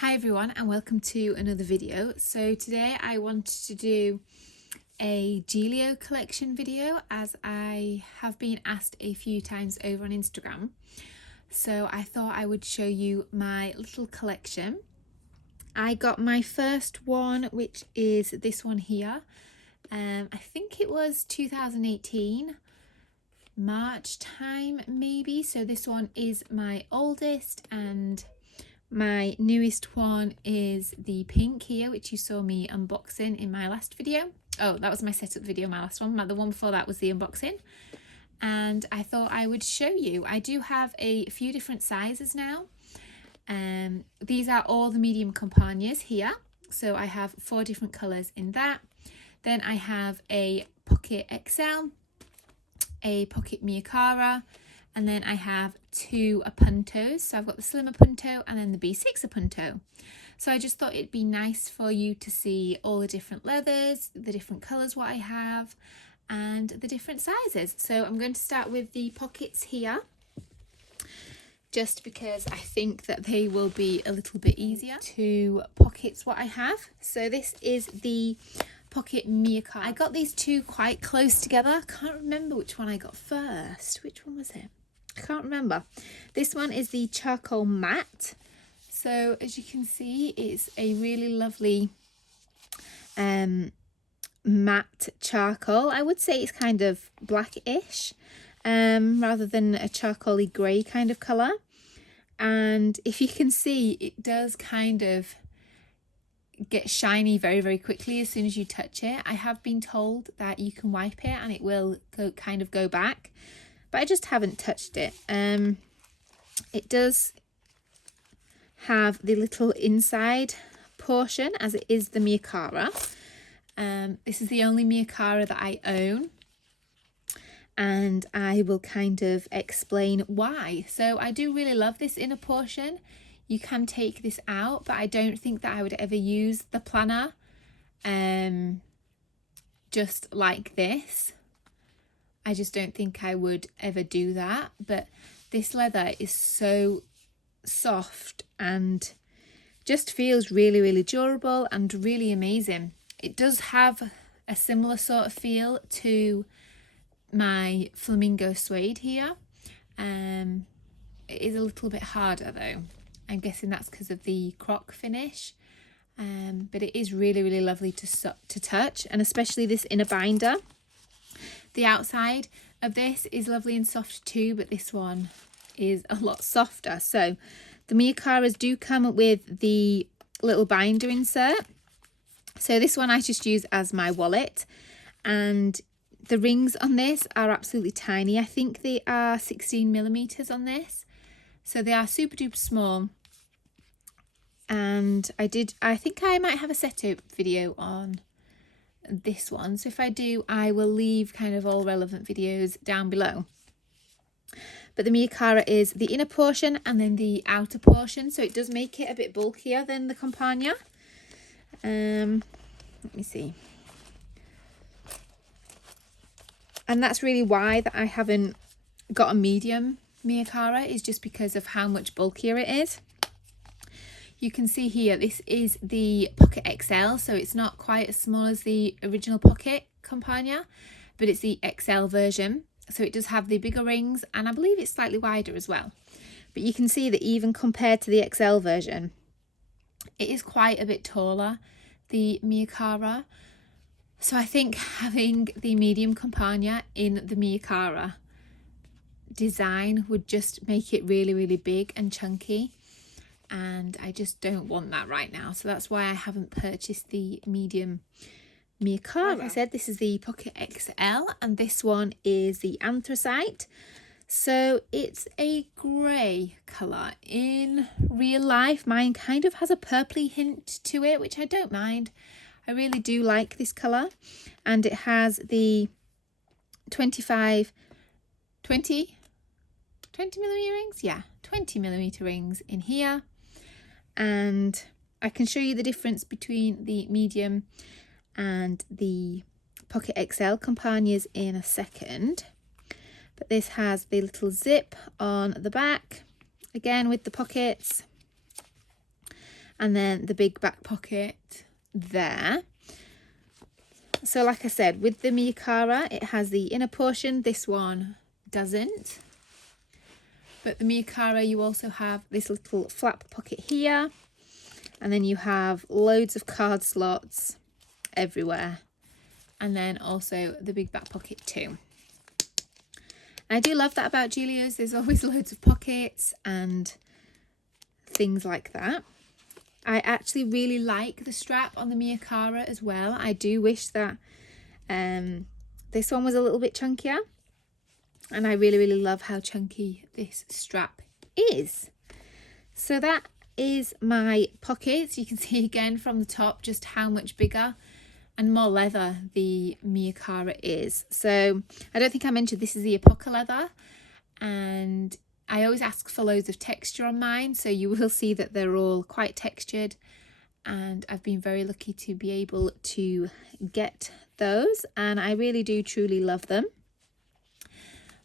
Hi everyone and welcome to another video. So today I wanted to do a Gillio collection video as I have been asked a few times over on Instagram. So I thought I would show you my little collection. I got my first one, which is this one here. I think it was 2018 March time maybe. So this one is my oldest and my newest one is the pink here, which you saw me unboxing in my last video. Oh, that was my setup video, my last one. The one before that was the unboxing. And I thought I would show you. I do have a few different sizes now. These are all the medium compagnas here. So I have 4 different colours in that. Then I have a Pocket XL, a Pocket Nicola, and then I have 2 Pantos. So I've got the slimmer Panto and then the B6 Panto. So I just thought it'd be nice for you to see all the different leathers, the different colours what I have, and the different sizes. So I'm going to start with the pockets here, just because I think that they will be a little bit easier to pockets what I have. So this is the Pocket Nicola. I got these two quite close together. I can't remember which one I got first. Which one was it? I can't remember. This one is the charcoal matte. So as you can see, it's a really lovely matte charcoal. I would say it's kind of blackish rather than a charcoaly grey kind of colour. And if you can see, it does kind of get shiny very, very quickly as soon as you touch it. I have been told that you can wipe it and it will go back, but I just haven't touched it. It does have the little inside portion as it is the Nicola. This is the only Nicola that I own, and I will kind of explain why. So I do really love this inner portion. You can take this out, but I don't think that I would ever use the planner just like this. I just don't think I would ever do that. But this leather is so soft and just feels really, really durable and really amazing. It does have a similar sort of feel to my Flamingo Suede here. It is a little bit harder though. I'm guessing that's because of the croc finish. But it is really, really lovely to touch, and especially this inner binder. The outside of this is lovely and soft too, but this one is a lot softer. So the Nicolas do come with the little binder insert. So this one I just use as my wallet, and the rings on this are absolutely tiny. I think they are 16mm on this. So they are super duper small. And I think I might have a setup video on this one. So if I do, I will leave kind of all relevant videos down below. But the Nicola is the inner portion and then the outer portion. So it does make it a bit bulkier than the Compagna. Let me see. And that's really why that I haven't got a medium Nicola, is just because of how much bulkier it is. You can see here, this is the Pocket XL, so it's not quite as small as the original Pocket Compagna, but it's the XL version. So it does have the bigger rings, and I believe it's slightly wider as well. But you can see that even compared to the XL version, it is quite a bit taller, the Nicola. So I think having the medium Compagna in the Nicola design would just make it really, really big and chunky. And I just don't want that right now. So that's why I haven't purchased the medium Nicola. Like I said, this is the Pocket XL and this one is the anthracite. So it's a grey colour. In real life, mine kind of has a purpley hint to it, which I don't mind. I really do like this colour. And it has the 20 millimeter rings? Yeah, 20 millimeter rings in here. And I can show you the difference between the medium and the Pocket XL Compagnas in a second. But this has the little zip on the back, again with the pockets. and then the big back pocket there. So like I said, with the Miyakara, it has the inner portion. This one doesn't. But the Miyakara, you also have this little flap pocket here. And then you have loads of card slots everywhere. And then also the big back pocket too. And I do love that about Gillio's. There's always loads of pockets and things like that. I actually really like the strap on the Miyakara as well. I do wish that this one was a little bit chunkier. And I really, really love how chunky this strap is. So that is my pockets. You can see again from the top just how much bigger and more leather the Miyakara is. So I don't think I mentioned this is the Apoca leather. And I always ask for loads of texture on mine. So you will see that they're all quite textured. And I've been very lucky to be able to get those. And I really do truly love them.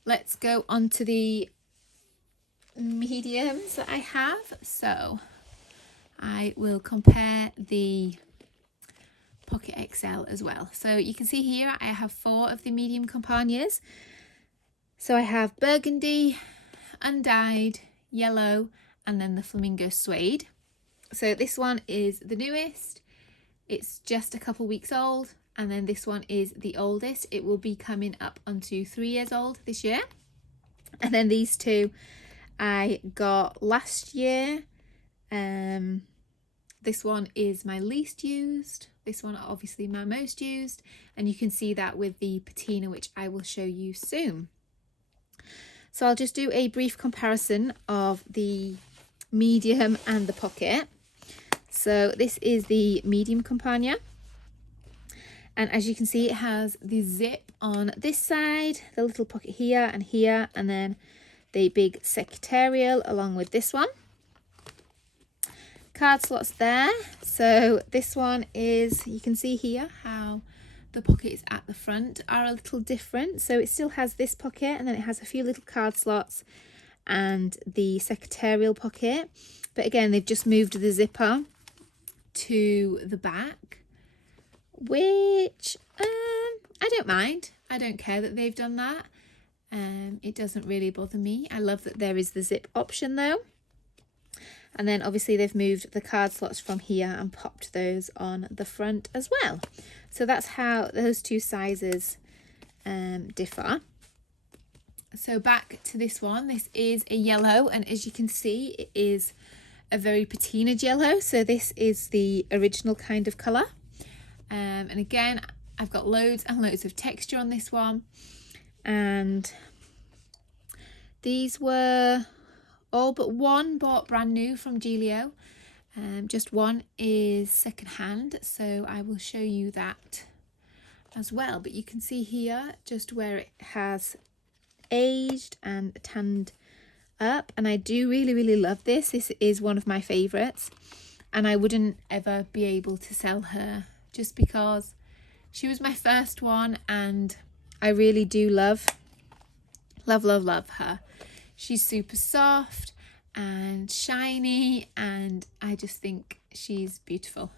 Let's go on to the mediums that I have. So I will compare the Pocket XL as well. So you can see here I have 4 of the medium compagnias. So I have burgundy, undyed, yellow, and then the Flamingo Suede. So this one is the newest. It's just a couple weeks old. And then this one is the oldest. It will be coming up onto 3 years old this year. And then these two I got last year. This one is my least used. This one obviously my most used. And you can see that with the patina, which I will show you soon. So I'll just do a brief comparison of the medium and the pocket. So this is the medium Campagna. And as you can see, it has the zip on this side, the little pocket here, and then the big secretarial along with this one. Card slots there. So this one is, you can see here how the pockets at the front are a little different. So it still has this pocket, and then it has a few little card slots and the secretarial pocket. But again, they've just moved the zipper to the back, which I don't mind. I don't care that they've done that. It doesn't really bother me. I love that there is the zip option though. And then obviously they've moved the card slots from here and popped those on the front as well. So that's how those two sizes differ. So back to this one. This is a yellow, and as you can see, it is a very patinaed yellow. So this is the original kind of colour. And again, I've got loads and loads of texture on this one. And these were all but one bought brand new from Gillio. Just one is second hand, so I will show you that as well. But you can see here just where it has aged and tanned up, and I do really love this. This is one of my favorites, and I wouldn't ever be able to sell her just because she was my first one, and I really do love her. She's super soft and shiny, and I just think she's beautiful.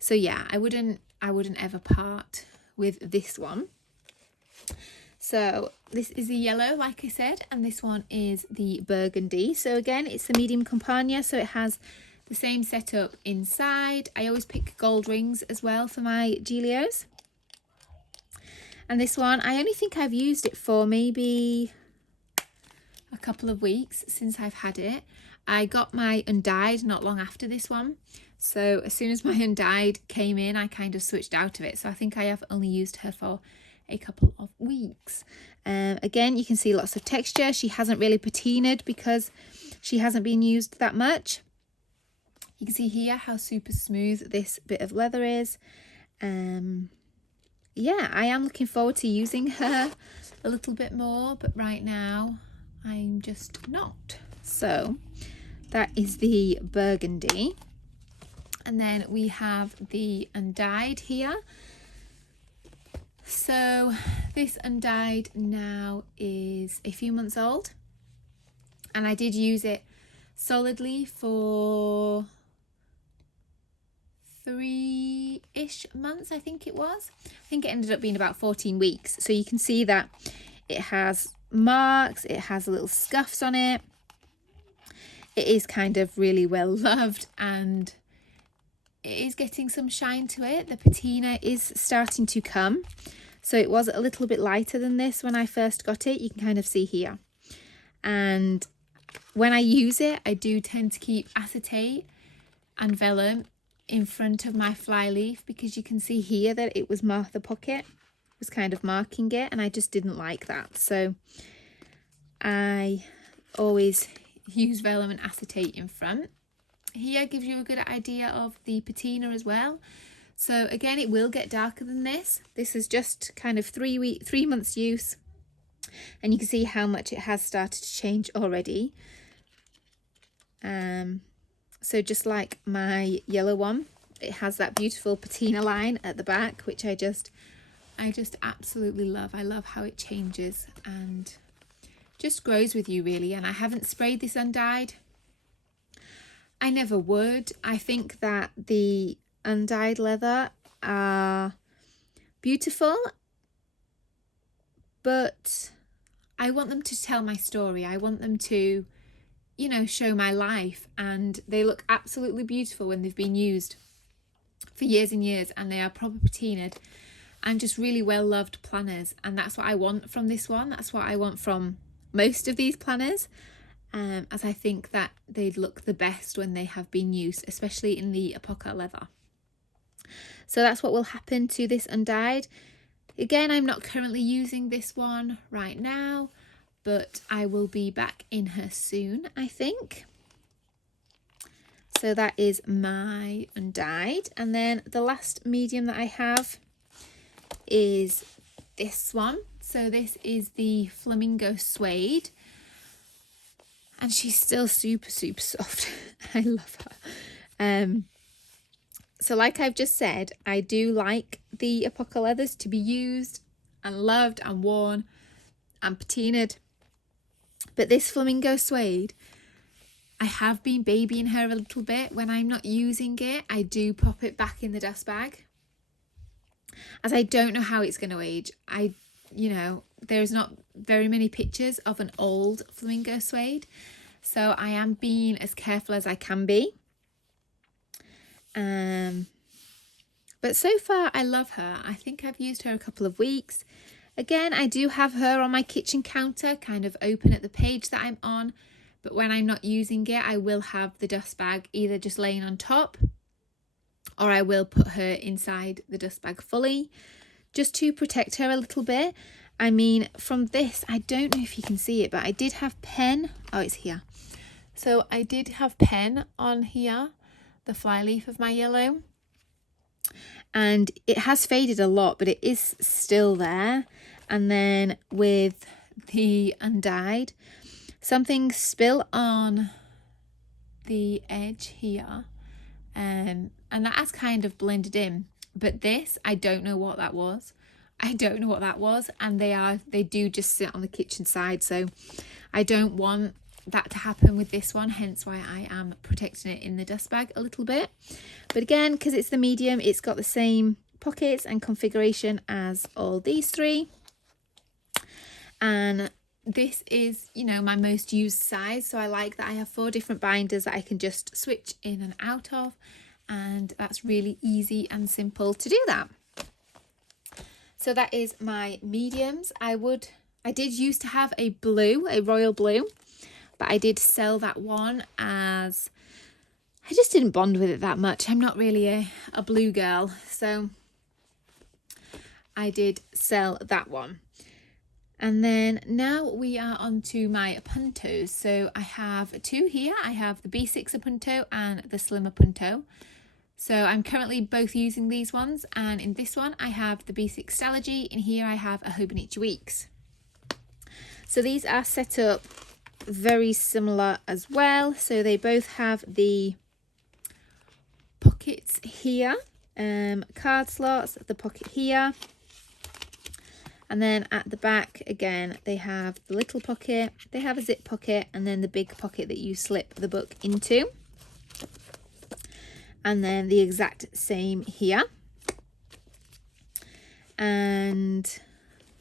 So yeah, I wouldn't ever part with this one. So this is the yellow, like I said, and this one is the burgundy. So again, it's the medium Campagna, so it has the same setup inside. I always pick gold rings as well for my Gillios. And this one, I only think I've used it for maybe a couple of weeks since I've had it. I got my Undyed not long after this one. So as soon as my Undyed came in, I kind of switched out of it. So I think I have only used her for a couple of weeks. Again, you can see lots of texture. She hasn't really patinaed because she hasn't been used that much. You can see here how super smooth this bit of leather is. Yeah, I am looking forward to using her a little bit more, but right now I'm just not. So that is the burgundy. And then we have the Undyed here. So this Undyed now is a few months old, and I did use it solidly for 14-ish months, I think it was. I think it ended up being about 14 weeks. So you can see that it has marks, it has little scuffs on it. It is kind of really well loved, and it is getting some shine to it. The patina is starting to come. So it was a little bit lighter than this when I first got it. You can kind of see here. And when I use it, I do tend to keep acetate and vellum in front of my fly leaf, because you can see here that it was the pocket was kind of marking it, and I just didn't like that. So I always use vellum and acetate in front. Here gives you a good idea of the patina as well. So again, it will get darker than this. This is just kind of 3 months use, and you can see how much it has started to change already. So just like my yellow one, it has that beautiful patina line at the back, which I just absolutely love. I love how it changes and just grows with you, really. And I haven't sprayed this undyed. I never would. I think that the undyed leather are beautiful, but I want them to tell my story. I want them to, you know, show my life, and they look absolutely beautiful when they've been used for years and years, and they are proper patinaed and just really well loved planners. And that's what I want from this one. That's what I want from most of these planners, as I think that they'd look the best when they have been used, especially in the apoca leather. So that's what will happen to this undyed. Again, I'm not currently using this one right now, but I will be back in her soon, I think. So that is my undyed. And then the last medium that I have is this one. So this is the Flamingo Suede, and she's still super soft. I love her. So like I've just said, I do like the apoca leathers to be used and loved and worn and patinaed. But this Flamingo Suede, I have been babying her a little bit. When I'm not using it, I do pop it back in the dust bag, as I don't know how it's going to age. You know, there's not very many pictures of an old Flamingo Suede, so I am being as careful as I can be. But so far I love her. I think I've used her a couple of weeks. Again, I do have her on my kitchen counter, kind of open at the page that I'm on, but when I'm not using it, I will have the dust bag either just laying on top, or I will put her inside the dust bag fully, just to protect her a little bit. I mean, from this, I don't know if you can see it, but I did have pen. Oh, it's here. So I did have pen on here, the fly leaf of my yellow, and it has faded a lot, but it is still there. And then with the undyed, something spill on the edge here, and that has kind of blended in. But this, I don't know what that was. I don't know what that was, and they do just sit on the kitchen side, so I don't want that to happen with this one, hence why I am protecting it in the dust bag a little bit. But again, because it's the medium, it's got the same pockets and configuration as all these three, and this is, you know, my most used size, so I like that I have 4 different binders that I can just switch in and out of, and that's really easy and simple to do that. So that is my mediums. I did used to have a royal blue, but I did sell that one as I just didn't bond with it that much. I'm not really a blue girl, so I did sell that one. And then now we are on to my Pantos. So I have 2 here. I have the B6 Punto and the Slimmer Punto. So I'm currently both using these ones, and in this one I have the B6 Stalogy, and here I have a Hobonichi Weeks. So these are set up very similar as well. So they both have the pockets here, card slots, the pocket here, and then at the back again they have the little pocket, they have a zip pocket, and then the big pocket that you slip the book into. And then the exact same here. and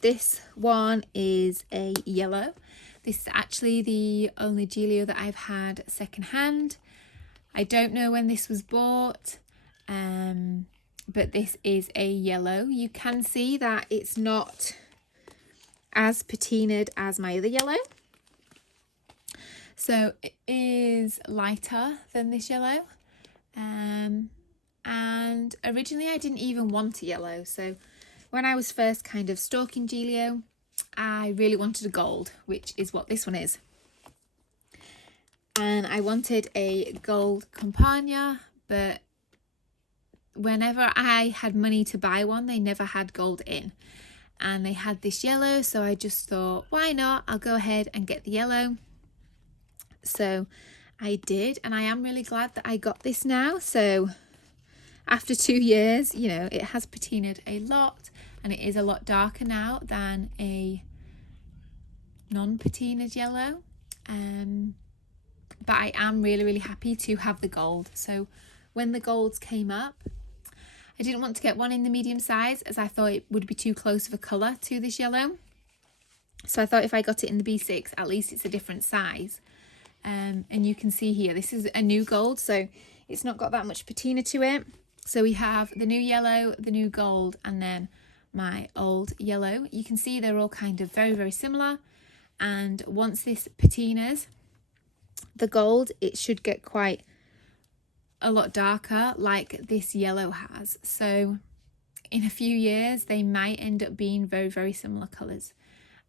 this one is a yellow. This is actually the only Gillio that I've had secondhand. I don't know when this was bought, but this is a yellow. You can see that it's not as patinaed as my other yellow. So it is lighter than this yellow. And originally I didn't even want a yellow. So when I was first kind of stalking Gillio, I really wanted a gold, which is what this one is. And I wanted a gold Campagna, but whenever I had money to buy one, they never had gold in. And they had this yellow, so I just thought, why not? I'll go ahead and get the yellow. So I did, and I am really glad that I got this now. So after 2 years, you know, it has patinaed a lot, and it is a lot darker now than a non-patinaed yellow. But I am really, really happy to have the gold. So when the golds came up, I didn't want to get one in the medium size as I thought it would be too close of a colour to this yellow. So I thought if I got it in the B6, at least it's a different size. And you can see here, this is a new gold, so it's not got that much patina to it. So we have the new yellow, the new gold, and then my old yellow. You can see they're all kind of very, very similar. And once this patinas, the gold, it should get quite a lot darker like this yellow has. So in a few years, they might end up being very, very similar colours.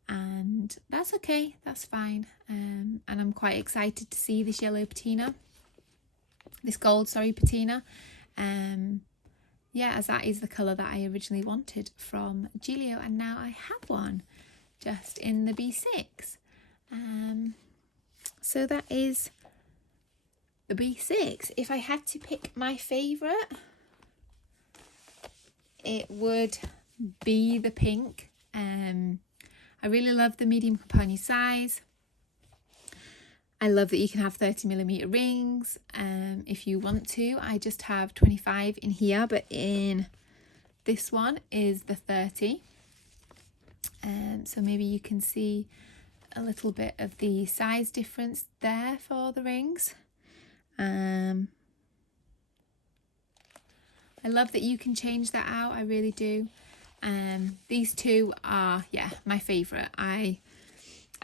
And that's okay, that's fine. And I'm quite excited to see this yellow patina, this gold, sorry, patina. Yeah, as that is the colour that I originally wanted from Gillio, and now I have one just in the B6. So that is the B6. If I had to pick my favourite, it would be the pink. I really love the medium Campagna size. I love that you can have 30mm rings if you want to. I just have 25 in here, but in this one is the 30. So maybe you can see a little bit of the size difference there for the rings. I love that you can change that out, I really do. These two are, yeah, my favourite. I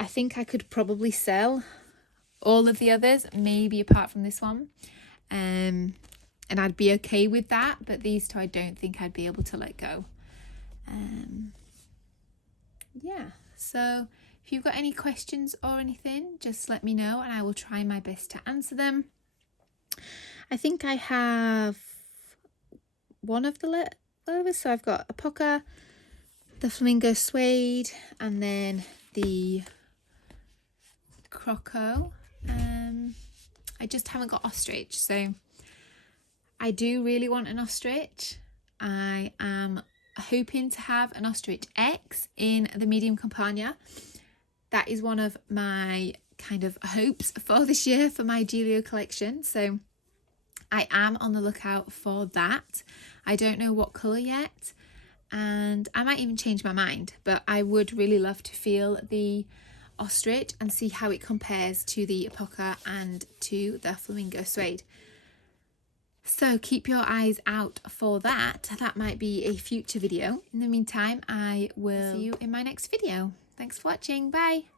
think I could probably sell all of the others, maybe apart from this one. And I'd be okay with that, but these two I don't think I'd be able to let go. Yeah, so if you've got any questions or anything, just let me know and I will try my best to answer them. I think I have one of the leathers, so I've got a Poca, the Flamingo Suede, and then the Croco. I just haven't got ostrich, so I do really want an ostrich. I am hoping to have an ostrich X in the medium Campagna. That is one of my kind of hopes for this year for my Gillio collection, so I am on the lookout for that. I don't know what colour yet, and I might even change my mind, but I would really love to feel the ostrich and see how it compares to the Poca and to the Flamingo Suede. So keep your eyes out for that. That might be a future video. In the meantime, I will see you in my next video. Thanks for watching. Bye.